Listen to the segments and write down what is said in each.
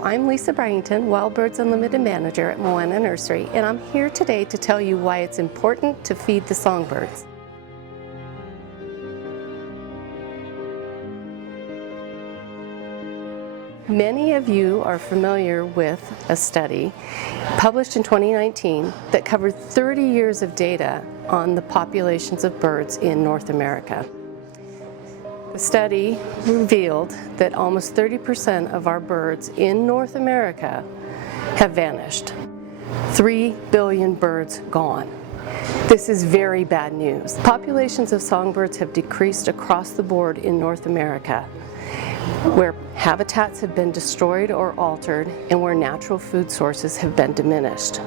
Hello, I'm Lisa Bryington, Wild Birds Unlimited Manager at Moana Nursery, and I'm here today to tell you why it's important to feed the songbirds. Many of you are familiar with a study published in 2019 that covered 30 years of data on the populations of birds in North America. The study revealed that almost 30% of our birds in North America have vanished. 3 billion birds gone. This is very bad news. Populations of songbirds have decreased across the board in North America, where habitats have been destroyed or altered and where natural food sources have been diminished.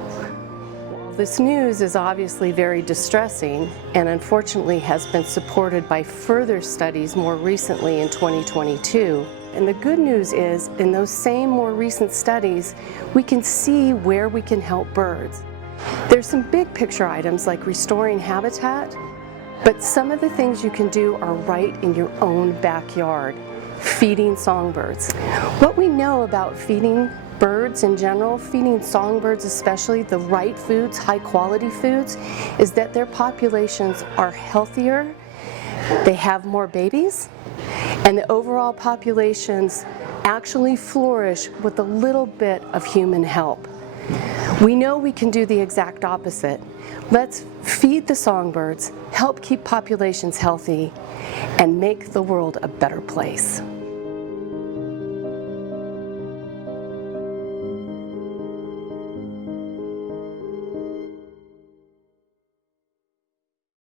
This news is obviously very distressing and unfortunately has been supported by further studies more recently in 2022. And the good news is, in those same more recent studies, we can see where we can help birds. There's some big picture items like restoring habitat, but some of the things you can do are right in your own backyard. Feeding songbirds. What we know about feeding birds in general, feeding songbirds especially, the right foods, high quality foods, is that their populations are healthier, they have more babies, and the overall populations actually flourish with a little bit of human help. We know we can do the exact opposite. Let's feed the songbirds, help keep populations healthy, and make the world a better place.